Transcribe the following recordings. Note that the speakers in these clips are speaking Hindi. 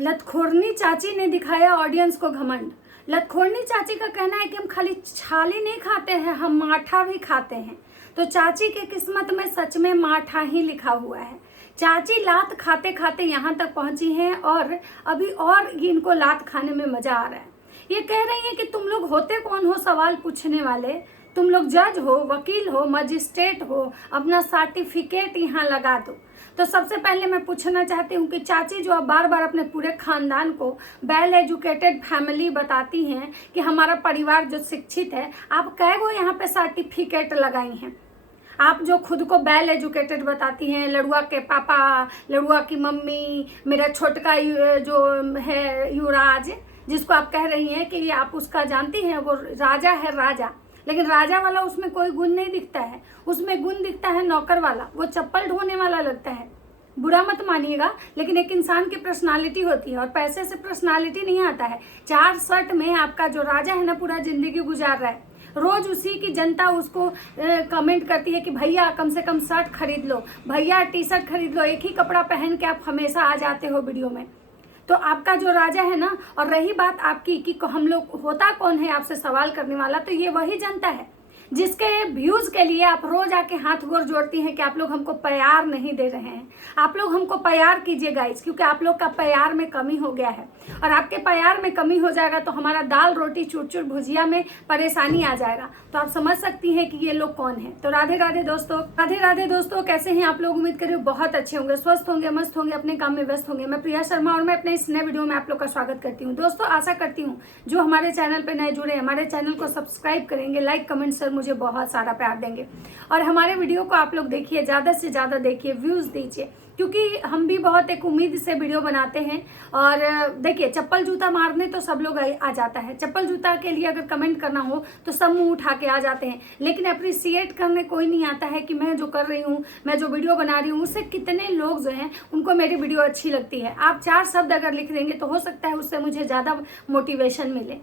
लतखोरनी चाची ने दिखाया ऑडियंस को घमंड। लतखोरनी चाची का कहना है कि हम खाली छाली नहीं खाते हैं, हम माठा भी खाते हैं। तो चाची के किस्मत में सच में माठा ही लिखा हुआ है। चाची लात खाते खाते यहाँ तक पहुंची हैं और अभी और इनको लात खाने में मजा आ रहा है। ये कह रही है कि तुम लोग होते कौन हो सवाल पूछने वाले, तुम लोग जज हो, वकील हो, मजिस्ट्रेट हो, अपना सर्टिफिकेट यहाँ लगा दो। तो सबसे पहले मैं पूछना चाहती हूँ कि चाची जो अब बार बार अपने पूरे खानदान को वेल एजुकेटेड फैमिली बताती हैं कि हमारा परिवार जो शिक्षित है, आप कै गो यहाँ पे सर्टिफिकेट लगाई हैं? आप जो खुद को वेल एजुकेटेड बताती हैं, लड़ुआ के पापा, लड़ुआ की मम्मी, मेरा छोटका जो है युवराज, जिसको आप कह रही हैं कि आप उसका जानती हैं, वो राजा है, राजा। लेकिन राजा वाला उसमें कोई गुण नहीं दिखता है, उसमें गुण दिखता है नौकर वाला, वो चप्पल ढोने वाला लगता है। बुरा मत मानिएगा, लेकिन एक इंसान की पर्सनालिटी होती है और पैसे से पर्सनालिटी नहीं आता है। 4 शर्ट में आपका जो राजा है ना पूरा जिंदगी गुजार रहा है। रोज उसी की जनता उसको कमेंट करती है कि भैया कम से कम शर्ट खरीद लो, भैया टी शर्ट खरीद लो, एक ही कपड़ा पहन के आप हमेशा आ जाते हो वीडियो में। तो आपका जो राजा है ना, और रही बात आपकी कि हम लोग होता कौन है आपसे सवाल करने वाला, तो ये वही जनता है जिसके व्यूज के लिए आप रोज आके हाथ गोर जोड़ती हैं कि आप लोग हमको प्यार नहीं दे रहे हैं। आप लोग हमको प्यार कीजिए गाइस, क्योंकि आप लोग का प्यार में कमी हो गया है और आपके प्यार में कमी हो जाएगा तो हमारा दाल रोटी चूर चूर भुजिया में परेशानी आ जाएगा। तो आप समझ सकती हैं कि ये लोग कौन है। तो राधे राधे दोस्तों, राधे राधे दोस्तों, कैसे हैं आप लोग? उम्मीद करिए बहुत अच्छे होंगे, स्वस्थ होंगे, मस्त होंगे, अपने काम में व्यस्त होंगे। मैं प्रिया शर्मा और मैं अपने इस नए वीडियो में आप लोग का स्वागत करती हूँ। दोस्तों आशा करती हूँ जो हमारे चैनल पर नए जुड़े, हमारे चैनल को सब्सक्राइब करेंगे, लाइक कमेंट सर मुझे बहुत सारा प्यार देंगे और हमारे वीडियो को आप लोग देखिए, ज्यादा से ज्यादा देखिए, व्यूज दीजिए, क्योंकि हम भी बहुत एक उम्मीद से वीडियो बनाते हैं। और देखिए, चप्पल जूता मारने तो सब लोग आ जाता है, चप्पल जूता के लिए अगर कमेंट करना हो तो सब मुंह उठा के आ जाते हैं, लेकिन अप्रिसिएट करने कोई नहीं आता है कि मैं जो कर रही हूँ, मैं जो वीडियो बना रही हूँ, उससे कितने लोग जो हैं उनको मेरी वीडियो अच्छी लगती है। आप 4 शब्द अगर लिख देंगे तो हो सकता है उससे मुझे ज्यादा मोटिवेशन मिले।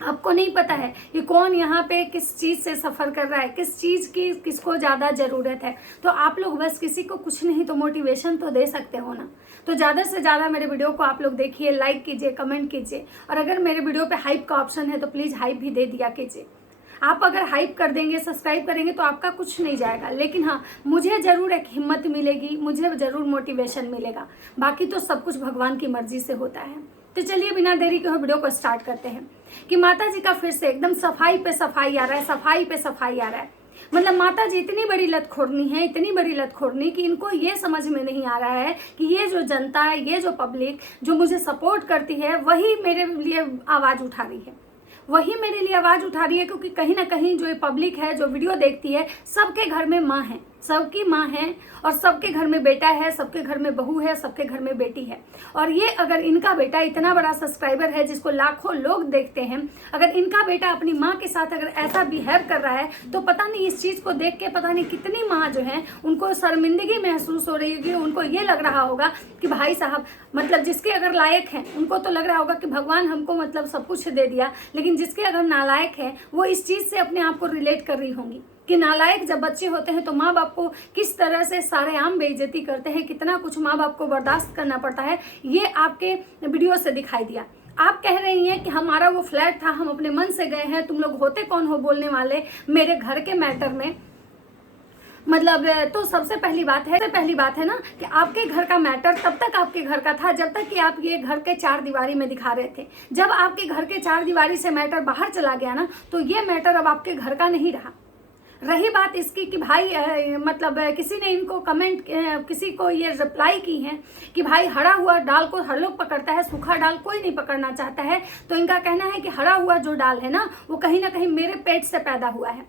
आपको नहीं पता है कि कौन यहाँ पे किस चीज़ से सफ़र कर रहा है, किस चीज़ की किसको ज़्यादा ज़रूरत है। तो आप लोग बस किसी को कुछ नहीं तो मोटिवेशन तो दे सकते हो ना। तो ज़्यादा से ज़्यादा मेरे वीडियो को आप लोग देखिए, लाइक कीजिए, कमेंट कीजिए, और अगर मेरे वीडियो पे हाइप का ऑप्शन है तो प्लीज़ हाइप भी दे दिया कीजिए। आप अगर हाइप कर देंगे, सब्सक्राइब करेंगे तो आपका कुछ नहीं जाएगा, लेकिन हाँ मुझे ज़रूर एक हिम्मत मिलेगी, मुझे ज़रूर मोटिवेशन मिलेगा। बाकी तो सब कुछ भगवान की मर्जी से होता है। तो चलिए बिना देरी के वीडियो को स्टार्ट करते हैं कि माता जी का फिर से एकदम सफाई पे सफाई आ रहा है, सफाई पे सफाई आ रहा है। मतलब माता जी इतनी बड़ी लतखोरनी है, इतनी बड़ी लतखोरनी कि इनको ये समझ में नहीं आ रहा है कि ये जो जनता है, ये जो पब्लिक जो मुझे सपोर्ट करती है, वही मेरे लिए आवाज़ उठा रही है, वही मेरे लिए आवाज़ उठा रही है। क्योंकि कहीं ना कहीं जो ये पब्लिक है, जो वीडियो देखती है, सबके घर में माँ है, सबकी माँ है, और सबके घर में बेटा है, सबके घर में बहू है, सबके घर में बेटी है। और ये अगर इनका बेटा इतना बड़ा सब्सक्राइबर है जिसको लाखों लोग देखते हैं, अगर इनका बेटा अपनी माँ के साथ अगर ऐसा बिहेव कर रहा है, तो पता नहीं इस चीज़ को देख के पता नहीं कितनी माँ जो है उनको शर्मिंदगी महसूस हो रही होगी। उनको ये लग रहा होगा कि भाई साहब, मतलब जिसके अगर लायक हैं उनको तो लग रहा होगा कि भगवान हमको मतलब सब कुछ दे दिया, लेकिन जिसके अगर नालायक है वो इस चीज़ से अपने आप को रिलेट कर रही होंगी कि नालायक जब बच्चे होते हैं तो माँ बाप को किस तरह से सारेआम बेइज्जती करते हैं, कितना कुछ माँ बाप को बर्दाश्त करना पड़ता है। ये आपके वीडियो से दिखाई दिया। आप कह रही हैं कि हमारा वो फ्लैट था, हम अपने मन से गए हैं, तुम लोग होते कौन हो बोलने वाले मेरे घर के मैटर में। मतलब तो सबसे पहली बात है ना कि आपके घर का मैटर तब तक आपके घर का था जब तक कि आप ये घर के 4 दीवारी में दिखा रहे थे। जब आपके घर के 4 दीवारी से मैटर बाहर चला गया ना, तो ये मैटर अब आपके घर का नहीं रहा। रही बात इसकी कि भाई मतलब किसी ने इनको कमेंट, किसी को ये रिप्लाई की है कि भाई हरा हुआ डाल को हर लोग पकड़ता है, सूखा डाल कोई नहीं पकड़ना चाहता है। तो इनका कहना है कि हरा हुआ जो डाल है ना, वो कहीं ना कहीं मेरे पेट से पैदा हुआ है।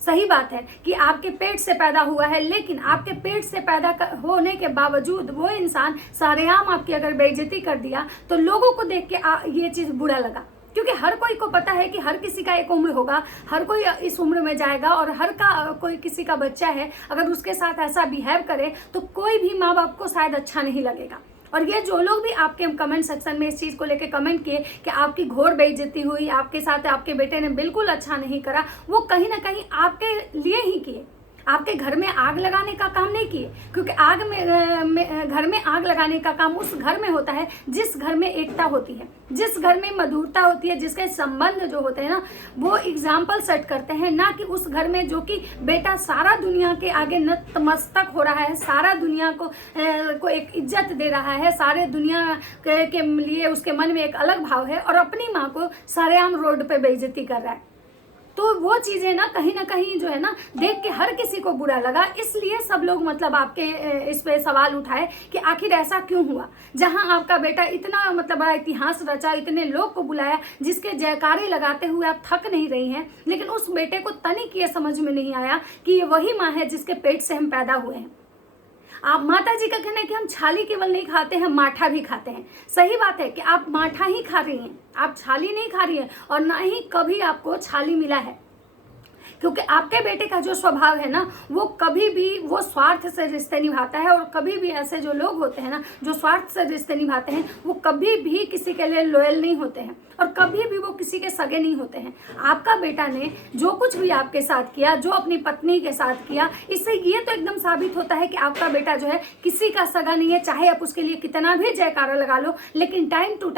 सही बात है कि आपके पेट से पैदा हुआ है, लेकिन आपके पेट से पैदा होने के बावजूद वो इंसान सारेआम आपकी अगर बेइज्जती कर दिया तो लोगों को देख के ये चीज़ बुरा लगा। क्योंकि हर कोई को पता है कि हर किसी का एक उम्र होगा, हर कोई इस उम्र में जाएगा, और हर का कोई किसी का बच्चा है अगर उसके साथ ऐसा बिहेव करे तो कोई भी माँ बाप को शायद अच्छा नहीं लगेगा। और ये जो लोग भी आपके कमेंट सेक्शन में इस चीज़ को लेके कमेंट किए कि आपकी घोर बेइज्जती हुई, आपके साथ आपके बेटे ने बिल्कुल अच्छा नहीं करा, वो कहीं ना कहीं आपके लिए ही किए। आपके घर में आग लगाने का काम नहीं किए, क्योंकि घर में आग लगाने का काम उस घर में होता है जिस घर में एकता होती है, जिस घर में मधुरता होती है, जिसके संबंध जो होते हैं ना वो एग्जाम्पल सेट करते हैं, ना कि उस घर में जो कि बेटा सारा दुनिया के आगे नतमस्तक हो रहा है, सारा दुनिया को एक इज्जत दे रहा है, सारे दुनिया के लिए उसके मन में एक अलग भाव है और अपनी माँ को सरेआम रोड पे बेइज्जती कर रहा है। तो वो चीज़ें ना कहीं जो है ना देख के हर किसी को बुरा लगा, इसलिए सब लोग मतलब आपके इस पे सवाल उठाए कि आखिर ऐसा क्यों हुआ, जहां आपका बेटा इतना मतलब बड़ा इतिहास रचा, इतने लोग को बुलाया, जिसके जयकारे लगाते हुए आप थक नहीं रही हैं, लेकिन उस बेटे को तनिक ये समझ में नहीं आया कि ये वही माँ है जिसके पेट से हम पैदा हुए हैं। आप माता जी का कहना है कि हम छाली केवल नहीं खाते हैं, माठा भी खाते हैं। सही बात है कि आप माठा ही खा रही हैं, आप छाली नहीं खा रही हैं, और ना ही कभी आपको छाली मिला है, क्योंकि आपके बेटे का जो स्वभाव है ना वो कभी भी वो स्वार्थ से रिश्ते निभाता है, और कभी भी ऐसे जो लोग होते हैं ना जो स्वार्थ से रिश्ते निभाते हैं वो कभी भी किसी के लिए लॉयल नहीं होते हैं, और कभी भी वो किसी के सगे नहीं होते हैं। आपका बेटा ने जो कुछ भी आपके साथ किया, जो अपनी पत्नी के साथ किया, इससे ये तो एकदम साबित होता है कि आपका बेटा जो है किसी का सगा नहीं है, चाहे आप उसके लिए कितना भी जयकारा लगा लो, लेकिन टाइम टू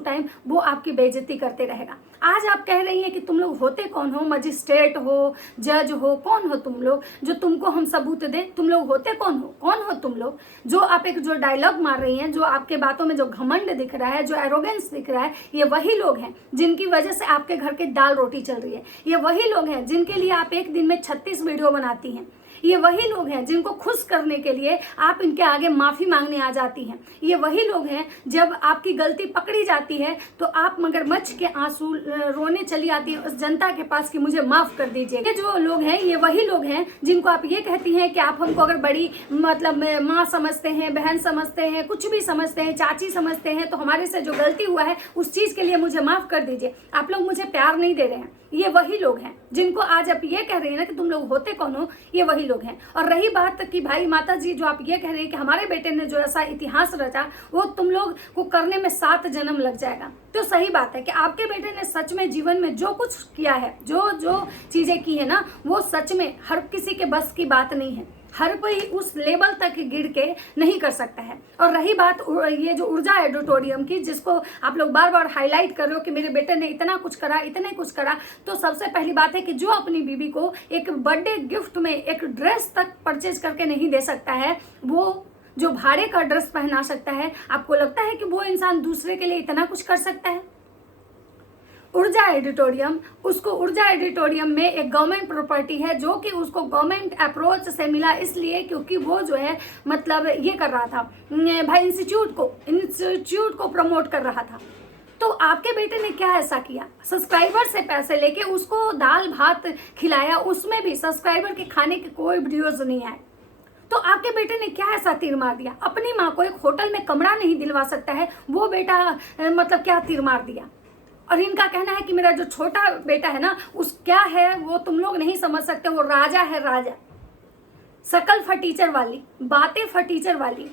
टाइम वो आपकी बेइज्जती करते रहेगा। आज आप कह रही हैं कि तुम लोग होते कौन हो, मजिस्ट्रेट हो, जज हो, कौन हो तुम लोग जो तुमको हम सबूत दें? तुम लोग होते कौन हो तुम लोग? जो आप एक जो डायलॉग मार रही हैं, जो आपके बातों में जो घमंड दिख रहा है, जो एरोगेंस दिख रहा है, ये वही लोग हैं जिनकी वजह से आपके घर की दाल रोटी चल रही है। ये वही लोग हैं जिनके लिए आप एक दिन में 36 वीडियो बनाती हैं। ये वही लोग हैं जिनको खुश करने के लिए आप इनके आगे माफ़ी मांगने आ जाती हैं। ये वही लोग हैं जब आपकी गलती पकड़ी जाती है तो आप मगरमच्छ के आंसू रोने चली आती है उस जनता के पास कि मुझे माफ़ कर दीजिए। ये जो लोग हैं ये वही लोग हैं जिनको आप ये कहती हैं कि आप हमको अगर बड़ी मतलब माँ समझते हैं, बहन समझते हैं, कुछ भी समझते हैं, चाची समझते हैं, तो हमारे से जो गलती हुआ है उस चीज़ के लिए मुझे माफ़ कर दीजिए। आप लोग मुझे प्यार नहीं दे रहे हैं। ये वही लोग हैं जिनको आज आप ये कह रहे हैं ना कि तुम लोग होते कौन हो, ये वही लोग हैं। और रही बात कि भाई माता जी जो आप ये कह रहे हैं कि हमारे बेटे ने जो ऐसा इतिहास रचा वो तुम लोग को करने में 7 जन्म लग जाएगा, तो सही बात है कि आपके बेटे ने सच में जीवन में जो कुछ किया है, जो चीज़ें की है ना, वो सच में हर किसी के बस की बात नहीं है। हर कोई उस लेवल तक गिर के नहीं कर सकता है। और रही बात ये जो ऊर्जा एडिटोरियम की, जिसको आप लोग बार बार हाईलाइट कर रहे हो कि मेरे बेटे ने इतना कुछ करा, इतने कुछ करा, तो सबसे पहली बात है कि जो अपनी बीवी को एक बर्थडे गिफ्ट में एक ड्रेस तक परचेज करके नहीं दे सकता है, वो जो भाड़े का ड्रेस पहना सकता है, आपको लगता है कि वो इंसान दूसरे के लिए इतना कुछ कर सकता है? ऊर्जा एडिटोरियम में एक गवर्नमेंट प्रॉपर्टी है जो कि उसको गवर्नमेंट अप्रोच से मिला, इसलिए क्योंकि वो जो है मतलब ये कर रहा था भाई इंस्टीट्यूट को प्रमोट कर रहा था। तो आपके बेटे ने क्या ऐसा किया? सब्सक्राइबर से पैसे लेके उसको दाल भात खिलाया, उसमें भी सब्सक्राइबर के खाने के कोई वीडियोज नहीं आए। तो आपके बेटे ने क्या ऐसा तीर मार दिया? अपनी माँ को एक होटल में कमरा नहीं दिलवा सकता है वो बेटा मतलब क्या तीर मार दिया? और इनका कहना है कि मेरा जो छोटा बेटा है ना उस क्या है वो तुम लोग नहीं समझ सकते, वो राजा है, राजा। शकल फटीचर वाली, बातें फटीचर वाली,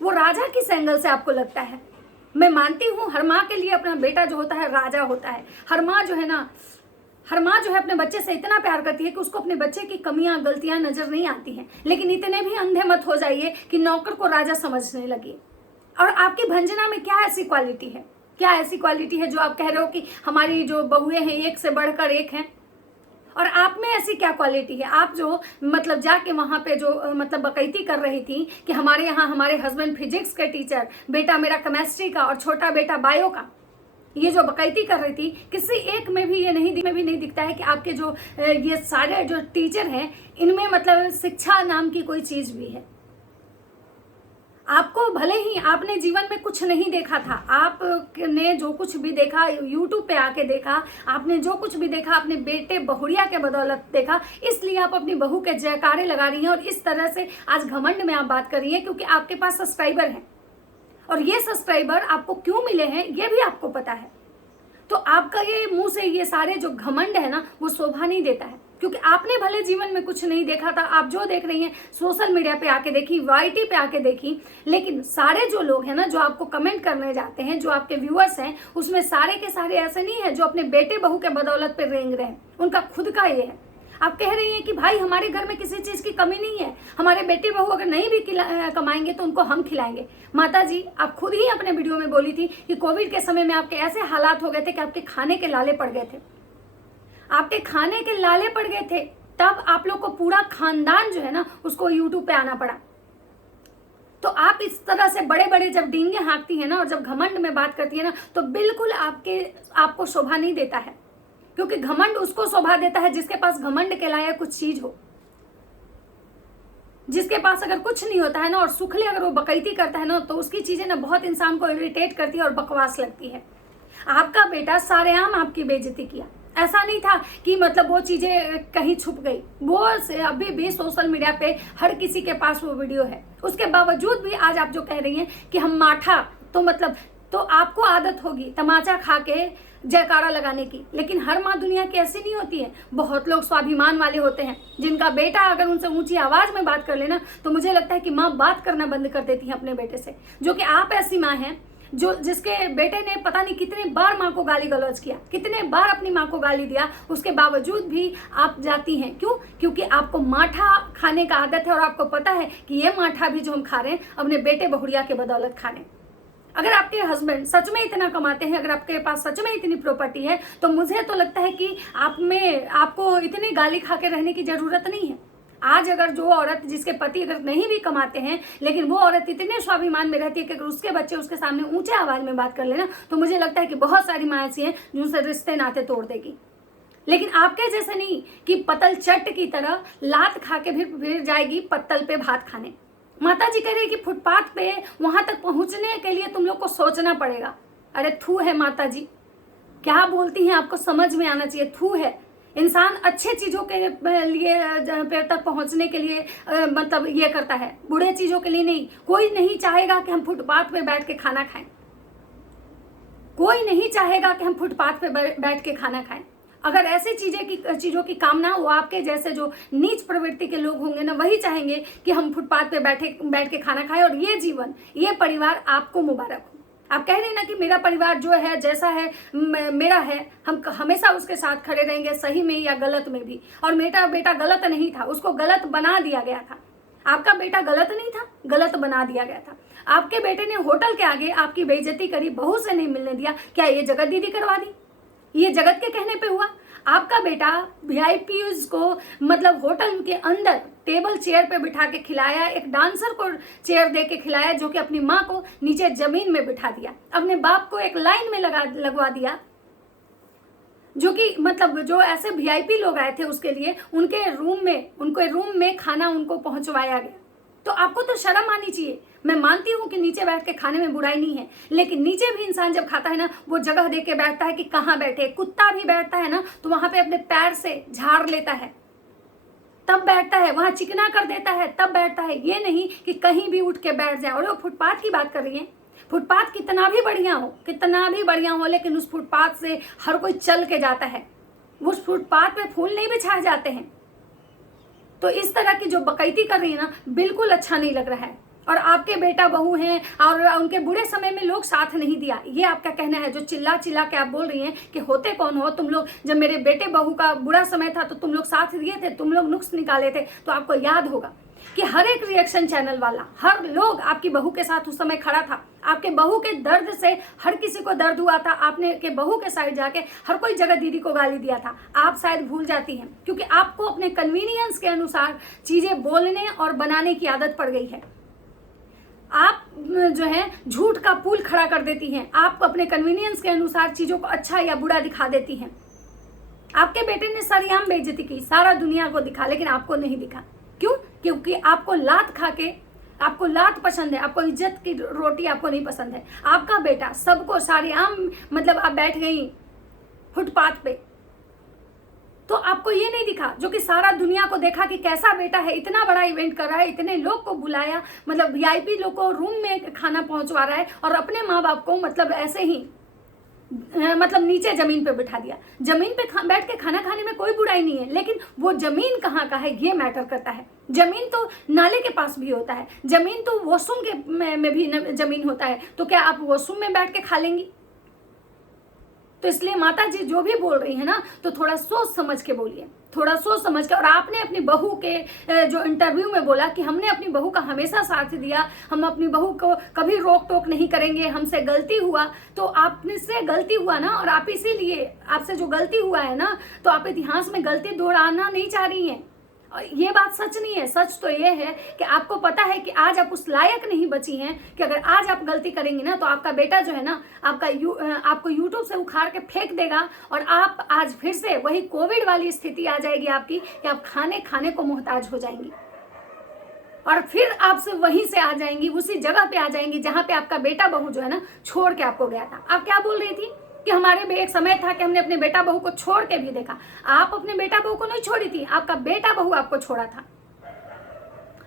वो राजा किस एंगल से आपको लगता है? मैं मानती हूँ हर माँ के लिए अपना बेटा जो होता है राजा होता है। हर माँ जो है अपने बच्चे से इतना प्यार करती है कि उसको अपने बच्चे की कमियां गलतियां नजर नहीं आती हैं, लेकिन इतने भी अंधे मत हो जाइए कि नौकर को राजा समझने लगे। और आपकी भंजना में क्या ऐसी क्वालिटी है, क्या ऐसी क्वालिटी है जो आप कह रहे हो कि हमारी जो बहुएं हैं एक से बढ़कर एक हैं? और आप में ऐसी क्या क्वालिटी है? आप जो मतलब जाके वहाँ पे जो मतलब बकैती कर रही थी कि हमारे यहाँ हमारे हस्बैंड फिजिक्स के टीचर, बेटा मेरा केमिस्ट्री का और छोटा बेटा बायो का, ये जो बकैती कर रही थी, किसी एक में भी ये नहीं दिखता है कि आपके जो ये सारे जो टीचर हैं इनमें मतलब शिक्षा नाम की कोई चीज़ भी है। आपको भले ही आपने जीवन में कुछ नहीं देखा था, आपने जो कुछ भी देखा यूट्यूब पे आके देखा, आपने जो कुछ भी देखा अपने बेटे बहुरिया के बदौलत देखा, इसलिए आप अपनी बहू के जयकारे लगा रही हैं और इस तरह से आज घमंड में आप बात कर रही हैं, क्योंकि आपके पास सब्सक्राइबर हैं और ये सब्सक्राइबर आपको क्यों मिले हैं ये भी आपको पता है। तो आपका ये मुंह से ये सारे जो घमंड है ना वो शोभा नहीं देता है, क्योंकि आपने भले जीवन में कुछ नहीं देखा था। आप जो देख रही हैं सोशल मीडिया पे आके देखी, वाईटी पे आके देखी, लेकिन सारे जो लोग हैं ना जो आपको कमेंट करने जाते हैं, जो आपके व्यूअर्स हैं, उसमें सारे के सारे ऐसे नहीं है जो अपने बेटे बहू के बदौलत पे रेंग रहे हैं। उनका खुद का ये है। आप कह रही हैं कि भाई हमारे घर में किसी चीज की कमी नहीं है, हमारे बेटे बहू अगर नहीं भी कमाएंगे तो उनको हम खिलाएंगे। माता जी, आप खुद ही अपने वीडियो में बोली थी कि कोविड के समय में आपके ऐसे हालात हो गए थे कि आपके खाने के लाले पड़ गए थे, आपके खाने के लाले पड़ गए थे, तब आप लोग को पूरा खानदान जो है ना उसको यूट्यूब पे आना पड़ा। तो आप इस तरह से बड़े बड़े जब डींगे हाँकती है ना और जब घमंड में बात करती है ना, तो बिल्कुल आपको शोभा नहीं देता है, क्योंकि घमंड उसको शोभा देता है जिसके पास घमंड के लायक कुछ चीज हो। जिसके पास अगर कुछ नहीं होता है ना और सुखले अगर वो बकैती करता है ना, तो उसकी चीजें ना बहुत इंसान को इरिटेट करती है और बकवास लगती है। आपका बेटा सारेआम आपकी बेइज्जती किया, ऐसा नहीं था कि मतलब वो चीजें कहीं छुप गई, वो अभी भी सोशल मीडिया पे हर किसी के पास वो वीडियो है। उसके बावजूद भी आज आप जो कह रही हैं कि हम माठा, तो मतलब तो आपको आदत होगी तमाचा खा के जयकारा लगाने की, लेकिन हर माँ दुनिया की ऐसी नहीं होती है। बहुत लोग स्वाभिमान वाले होते हैं, जिनका बेटा अगर उनसे ऊंची आवाज में बात कर लेना तो मुझे लगता है कि माँ बात करना बंद कर देती है अपने बेटे से। जो कि आप ऐसी माँ हैं जिसके बेटे ने पता नहीं कितने बार माँ को गाली गलौज किया, कितने बार अपनी माँ को गाली दिया, उसके बावजूद भी आप जाती हैं। क्यों? क्योंकि आपको माठा खाने का आदत है और आपको पता है कि ये माठा भी जो हम खा रहे हैं अपने बेटे बहुड़िया के बदौलत खा रहे हैं। अगर आपके हस्बैंड सच में इतना कमाते हैं, अगर आपके पास सच में इतनी प्रॉपर्टी है, तो मुझे तो लगता है कि आपको इतनी गाली खा के रहने की जरूरत नहीं है। आज अगर जो औरत जिसके पति अगर नहीं भी कमाते हैं, लेकिन वो औरत इतने स्वाभिमान में रहती है कि अगर उसके बच्चे उसके सामने ऊंचे आवाज में बात कर लेना, तो मुझे लगता है कि बहुत सारी माँ ऐसी हैं जो उनसे रिश्ते नाते तोड़ देगी। लेकिन आपके जैसे नहीं कि पतल चट की तरह लात खा के फिर जाएगी पत्तल पे भात खाने। माता जी कह रही है कि फुटपाथ पे वहां तक पहुंचने के लिए तुम लोग को सोचना पड़ेगा। अरे थू है माता जी, क्या बोलती हैं, आपको समझ में आना चाहिए। थू है। इंसान अच्छे चीजों के लिए पे तक पहुंचने के लिए मतलब ये करता है, बुरे चीजों के लिए नहीं। कोई नहीं चाहेगा कि हम फुटपाथ पे बैठ के खाना खाएं, कोई नहीं चाहेगा कि हम फुटपाथ पे बैठ के खाना खाएं। अगर ऐसी चीजों की कामना वो आपके जैसे जो नीच प्रवृत्ति के लोग होंगे ना, वही चाहेंगे कि हम फुटपाथ पे बैठ के खाना खाएं और ये जीवन, ये परिवार आपको मुबारक हो। आप कह रहे हैं ना कि मेरा परिवार जो है जैसा है मेरा है, हम हमेशा उसके साथ खड़े रहेंगे, सही में या गलत में भी। और मेरा बेटा गलत नहीं था, उसको गलत बना दिया गया था। आपका बेटा गलत नहीं था, गलत बना दिया गया था। आपके बेटे ने होटल के आगे आपकी बेइज्जती करी, बहू से नहीं मिलने दिया। क्या ये जगत दीदी करवा दी? ये जगत के कहने पे हुआ? आपका बेटा वीआईपीज को मतलब होटल के अंदर टेबल चेयर पे बिठा के खिलाया, एक डांसर को चेयर दे के खिलाया, जो कि अपनी माँ को नीचे जमीन में बिठा दिया, अपने बाप को एक लाइन में लगवा दिया, जो कि मतलब जो ऐसे वीआईपी लोग आए थे उसके लिए उनके रूम में खाना उनको पहुंचवाया गया। तो आपको तो शर्म आनी चाहिए। मैं मानती हूँ कि नीचे बैठ के खाने में बुराई नहीं है, लेकिन नीचे भी इंसान जब खाता है ना, वो जगह देख के बैठता है कि कहाँ बैठे। कुत्ता भी बैठता है ना तो वहां पे अपने पैर से झाड़ लेता है, तब बैठता है, वहां चिकना कर देता है तब बैठता है। ये नहीं कि कहीं भी उठ के बैठ जाए। और वो फुटपाथ की बात कर रही है, फुटपाथ कितना भी बढ़िया हो, लेकिन उस फुटपाथ से हर कोई चल के जाता है। उस फुटपाथ पे फूल नहीं बिछाए जाते हैं। तो इस तरह की जो बकैती कर रही है ना, बिल्कुल अच्छा नहीं लग रहा है। और आपके बेटा बहू हैं और उनके बुरे समय में लोग साथ नहीं दिया, ये आपका कहना है। जो चिल्ला के आप बोल रही हैं कि होते कौन हो तुम लोग, जब मेरे बेटे बहू का बुरा समय था तो तुम लोग साथ दिए थे, तुम लोग नुक्स निकाले थे। तो आपको याद होगा कि हर एक रिएक्शन चैनल वाला, हर लोग आपकी बहू के साथ उस समय खड़ा था। आपके बहू के दर्द से हर किसी को दर्द हुआ था। आपने के बहू के साइड जाके हर कोई जगह दीदी को गाली दिया था। आप शायद भूल जाती हैं, क्योंकि आपको अपने कन्वीनियंस के अनुसार चीजें बोलने और बनाने की आदत पड़ गई है। आप जो है झूठ का पुल खड़ा कर देती हैं। आप अपने कन्वीनियंस के अनुसार चीजों को अच्छा या बुरा दिखा देती हैं। आपके बेटे ने सरेआम बेइज्जती की, सारा दुनिया को दिखा, लेकिन आपको नहीं दिखा। क्यों? क्योंकि आपको लात खा के, आपको लात पसंद है, आपको इज्जत की रोटी आपको नहीं पसंद है। आपका बेटा सबको सरेआम मतलब आप बैठ गई फुटपाथ पे, तो आपको ये नहीं दिखा जो कि सारा दुनिया को देखा कि कैसा बेटा है, इतना बड़ा इवेंट कर रहा है, इतने लोग को बुलाया, मतलब वीआईपी लोग को रूम में खाना पहुंचवा रहा है, और अपने माँ बाप को मतलब ऐसे ही मतलब नीचे जमीन पे बिठा दिया। जमीन पे बैठ के खाना खाने में कोई बुराई नहीं है, लेकिन वो जमीन कहाँ का है ये मैटर करता है। जमीन तो नाले के पास भी होता है, जमीन तो वॉशरूम के में भी जमीन होता है। तो क्या आप वॉशरूम में बैठ के खा लेंगी? तो इसलिए माता जी जो भी बोल रही है ना, तो थोड़ा सोच समझ के बोलिए। थोड़ा सोच समझ के। और आपने अपनी बहू के जो इंटरव्यू में बोला कि हमने अपनी बहू का हमेशा साथ दिया, हम अपनी बहू को कभी रोक टोक नहीं करेंगे, हमसे गलती हुआ, तो आपने से गलती हुआ ना, और आप इसीलिए आपसे जो गलती हुआ है ना, तो आप इतिहास में गलती दोहराना नहीं चाह रही हैं। ये बात सच नहीं है। सच तो ये है कि आपको पता है कि आज आप उस लायक नहीं बची हैं कि अगर आज आप गलती करेंगी ना तो आपका बेटा जो है ना आपको यूट्यूब से उखाड़ के फेंक देगा, और आप आज फिर से वही कोविड वाली स्थिति आ जाएगी आपकी कि आप खाने को मोहताज हो जाएंगी, और फिर आपसे वहीं से आ जाएंगी, उसी जगह पे आ जाएंगी जहां पे आपका बेटा बहू जो है ना छोड़ के आपको गया था। आप क्या बोल रही थी कि हमारे एक समय था कि हमने अपने बेटा बहू को छोड़ के भी देखा। आप अपने बेटा बहू को नहीं छोड़ी थी, आपका बेटा बहू आपको छोड़ा था।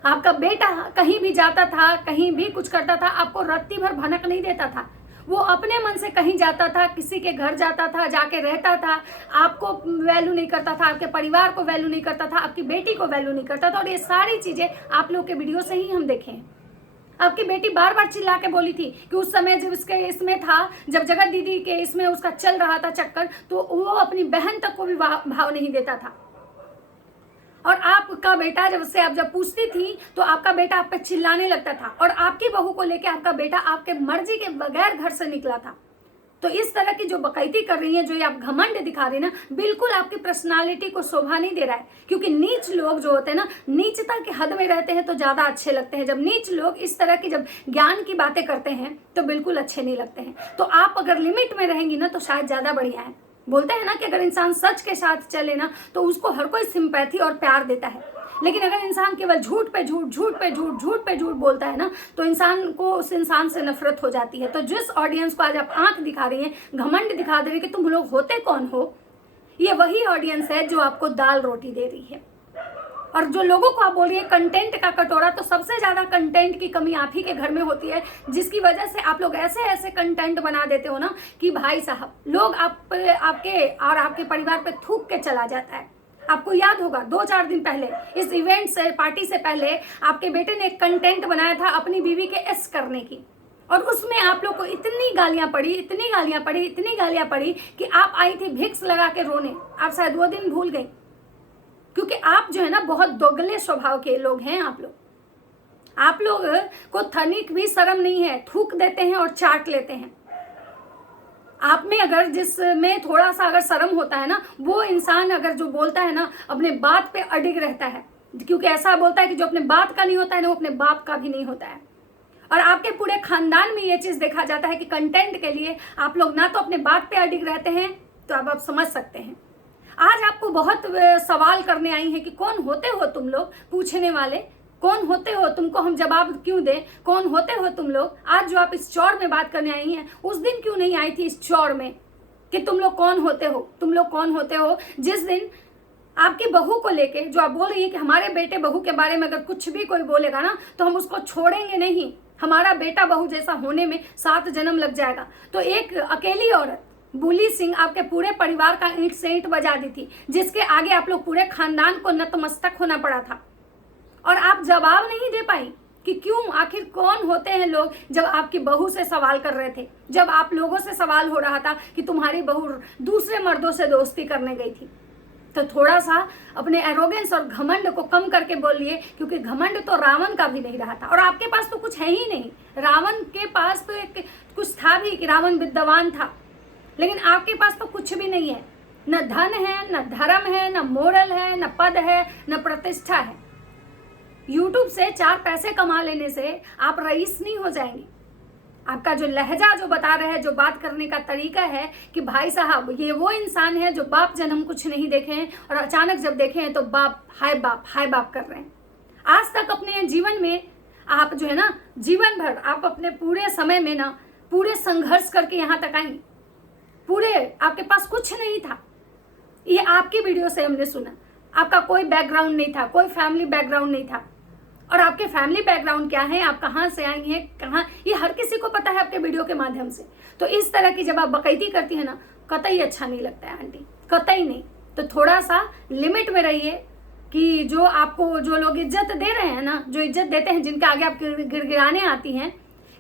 आपका बेटा कहीं भी जाता था, कहीं भी कुछ करता था, आपको रत्ती भर भनक नहीं देता था। वो अपने मन से कहीं जाता था, किसी के घर जाता था, जाके रहता था, आपको वैल्यू नहीं करता था, आपके परिवार को वैल्यू नहीं करता था, आपकी बेटी को वैल्यू नहीं करता था। और ये सारी चीजें आप लोग के वीडियो से ही हम देखें। आपकी बेटी बार बार चिल्ला के बोली थी कि उस समय जब उसके इसमें था, जब जगत दीदी के इसमें उसका चल रहा था चक्कर, तो वो अपनी बहन तक को भी भाव नहीं देता था। और आपका बेटा जब पूछती थी तो आपका बेटा आप पे चिल्लाने लगता था, और आपकी बहू को लेके आपका बेटा आपके मर्जी के बगैर घर से निकला था। तो इस तरह की जो बकैती कर रही है, जो ये आप घमंड दिखा रही है ना, बिल्कुल आपकी पर्सनालिटी को शोभा नहीं दे रहा है। क्योंकि नीच लोग जो होते हैं ना, नीचता के हद में रहते हैं तो ज्यादा अच्छे लगते हैं। जब नीच लोग इस तरह की जब ज्ञान की बातें करते हैं तो बिल्कुल अच्छे नहीं लगते हैं। तो आप अगर लिमिट में रहेंगी ना तो शायद ज्यादा बढ़िया है। बोलते हैं ना कि अगर इंसान सच के साथ चले ना तो उसको हर कोई सिंपैथी और प्यार देता है, लेकिन अगर इंसान केवल झूठ पे झूठ बोलता है ना तो इंसान को उस इंसान से नफरत हो जाती है। तो जिस ऑडियंस को आज आप आंख दिखा रही हैं, घमंड दिखा दे रही है कि तुम लोग होते कौन हो, ये वही ऑडियंस है जो आपको दाल रोटी दे रही है। और जो लोगों को आप बोल रही है कंटेंट का कटोरा, तो सबसे ज्यादा कंटेंट की कमी आप ही के घर में होती है, जिसकी वजह से आप लोग ऐसे ऐसे कंटेंट बना देते हो ना कि भाई साहब लोग आपके और आपके परिवार पे थूक के चला जाता है। आपको याद होगा 2-4 दिन पहले इस इवेंट से पार्टी से पहले आपके बेटे ने एक कंटेंट बनाया था अपनी बीवी के एस करने की, और उसमें आप लोग को इतनी गालियां पड़ी कि आप आई थी भिक्स लगा के रोने। आप शायद वो दिन भूल गई, क्योंकि आप जो है ना बहुत दोगले स्वभाव के लोग हैं। आप लोग को तनिक भी शर्म नहीं है, थूक देते हैं और चाट लेते हैं। आप में अगर जिसमें थोड़ा सा अगर शर्म होता है ना, वो इंसान अगर जो बोलता है ना अपने बात पे अडिग रहता है, क्योंकि ऐसा बोलता है कि जो अपने बात का नहीं होता है ना वो अपने बाप का भी नहीं होता है। और आपके पूरे खानदान में ये चीज देखा जाता है कि कंटेंट के लिए आप लोग ना तो अपने बात पे अडिग रहते हैं, तो अब आप समझ सकते हैं। आज आपको बहुत सवाल करने आई हैं कि कौन होते हो तुम लोग, पूछने वाले कौन होते हो, तुमको हम जवाब क्यों दें, कौन होते हो तुम लोग। आज जो आप इस चौर में बात करने आई हैं, उस दिन क्यों नहीं आई थी इस चौर में कि तुम लोग कौन होते हो। जिस दिन आपकी बहू को लेके जो आप बोल रही है कि हमारे बेटे बहू के बारे में अगर कुछ भी कोई बोलेगा ना तो हम उसको छोड़ेंगे नहीं, हमारा बेटा बहू जैसा होने में 7 जन्म लग जाएगा। तो एक अकेली औरत बुली सिंह आपके पूरे परिवार का ईंट से ईंट बजा दी थी, जिसके आगे आप लोग पूरे खानदान को नतमस्तक होना पड़ा था, और आप जवाब नहीं दे पाई कि क्यों, आखिर कौन होते हैं लोग। जब आपकी बहू से सवाल कर रहे थे, जब आप लोगों से सवाल हो रहा था कि तुम्हारी बहू दूसरे मर्दों से दोस्ती करने गई थी, तो थोड़ा सा अपने एरोगेंस और घमंड को कम करके बोलिए, क्योंकि घमंड तो रावण का भी नहीं रहा था, और आपके पास तो कुछ है ही नहीं। रावण के पास तो एक कुछ था भी कि रावण विद्वान था, लेकिन आपके पास तो कुछ भी नहीं है। न धन है, न धर्म है, न मोरल है, न पद है, न प्रतिष्ठा है। यूट्यूब से 4 पैसे कमा लेने से आप रईस नहीं हो जाएंगे। आपका जो लहजा जो बता रहे हैं, जो बात करने का तरीका है कि भाई साहब ये वो इंसान है जो बाप जन्म कुछ नहीं देखे हैं, और अचानक जब देखे हैं तो बाप हाय बाप कर रहे हैं। आज तक अपने जीवन में आप जो है ना, जीवन भर आप अपने पूरे समय में ना पूरे संघर्ष करके यहाँ तक आई, पूरे आपके पास कुछ नहीं था। ये आपकी वीडियो से हमने सुना, आपका कोई बैकग्राउंड नहीं था, कोई फैमिली बैकग्राउंड नहीं था। और आपके फैमिली बैकग्राउंड क्या है, आप कहाँ से आई हैं, कहाँ, ये हर किसी को पता है आपके वीडियो के माध्यम से। तो इस तरह की जब आप बकैती करती है ना, कतई अच्छा नहीं लगता है आंटी, कतई नहीं। तो थोड़ा सा लिमिट में रहिए कि जो आपको जो लोग इज्जत दे रहे हैं ना, जो इज्जत देते हैं, जिनके आगे आप गिड़गिड़ाने आती हैं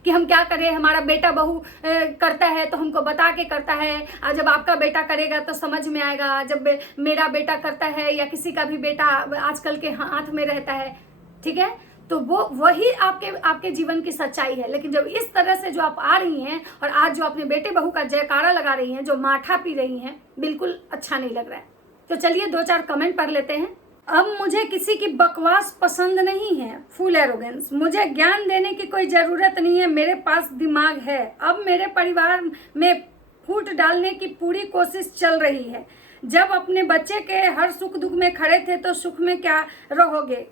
कि हम क्या करें, हमारा बेटा बहू करता है तो हमको बता के करता है, और जब आपका बेटा करेगा तो समझ में आएगा, जब मेरा बेटा करता है या किसी का भी बेटा आजकल के हाथ में रहता है, ठीक है, तो वो वही आपके जीवन की सच्चाई है। लेकिन जब इस तरह से जो आप आ रही हैं और आज जो अपने बेटे बहू का जयकारा लगा रही हैं, जो माठा पी रही हैं, बिल्कुल अच्छा नहीं लग रहा है। तो चलिए 2-4 कमेंट पढ़ लेते हैं। अब मुझे किसी की बकवास पसंद नहीं है, फुल एरोगेंस। मुझे ज्ञान देने की कोई ज़रूरत नहीं है, मेरे पास दिमाग है। अब मेरे परिवार में फूट डालने की पूरी कोशिश चल रही है। जब अपने बच्चे के हर सुख दुख में खड़े थे तो सुख में क्या रहोगे,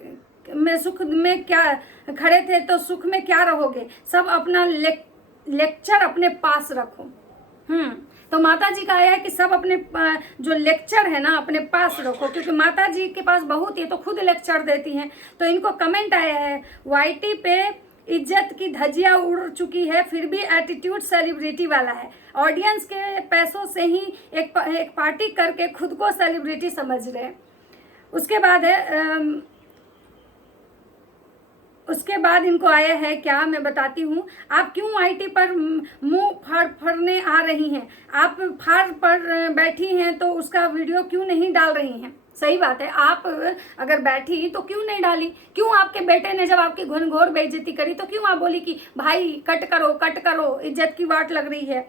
सुख में क्या खड़े थे तो सुख में क्या रहोगे। सब अपना लेक्चर अपने पास रखो। तो माता जी का आया है कि सब अपने जो लेक्चर है ना अपने पास रखो, क्योंकि माता जी के पास बहुत ही तो खुद लेक्चर देती हैं। तो इनको कमेंट आया है, वाईटी पे इज्जत की धज्जियां उड़ चुकी है, फिर भी एटीट्यूड सेलिब्रिटी वाला है। ऑडियंस के पैसों से ही एक पार्टी करके खुद को सेलिब्रिटी समझ रहे हैं। उसके बाद इनको आया है क्या, मैं बताती हूँ। आप क्यों आईटी पर मुंह फड़ने आ रही हैं? आप फाड़ पर बैठी हैं तो उसका वीडियो क्यों नहीं डाल रही हैं? सही बात है, आप अगर बैठी तो क्यों नहीं डाली? क्यों आपके बेटे ने जब आपकी घनघोर बेइज्जती करी तो क्यों आप बोली कि भाई कट करो, इज्जत की वाट लग रही है?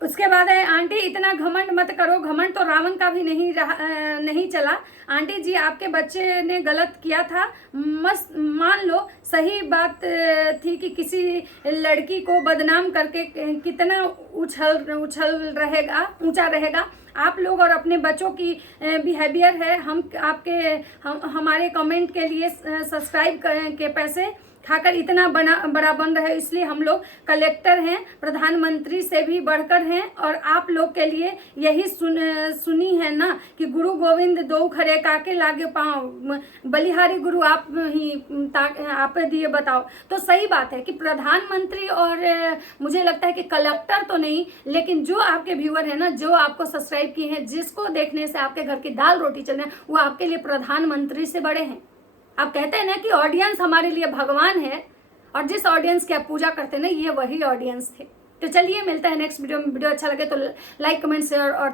उसके बाद है, आंटी इतना घमंड मत करो, घमंड तो रावण का भी नहीं चला। आंटी जी आपके बच्चे ने गलत किया था, मस्त मान लो, सही बात थी कि किसी लड़की को बदनाम करके कितना ऊंचा रहेगा। आप लोग और अपने बच्चों की बिहेवियर है। हमारे कमेंट के लिए सब्सक्राइब के पैसे खाकर इतना बड़ा बन रहे, इसलिए हम लोग कलेक्टर हैं, प्रधानमंत्री से भी बढ़कर हैं। और आप लोग के लिए यही सुनी है ना कि गुरु गोविंद दो खरे काके लागे पाँव, बलिहारी गुरु आप दिए बताओ। तो सही बात है कि प्रधानमंत्री और मुझे लगता है कि कलेक्टर तो नहीं, लेकिन जो आपके व्यूअर है ना, जो आपको सब्सक्राइब किए हैं, जिसको देखने से आपके घर की दाल रोटी चल रहे हैं, वो आपके लिए प्रधानमंत्री से बड़े हैं। आप कहते हैं ना कि ऑडियंस हमारे लिए भगवान है, और जिस ऑडियंस की आप पूजा करते हैं ना, ये वही ऑडियंस थे। तो चलिए मिलता है नेक्स्ट वीडियो में। वीडियो अच्छा लगे तो लाइक कमेंट शेयर और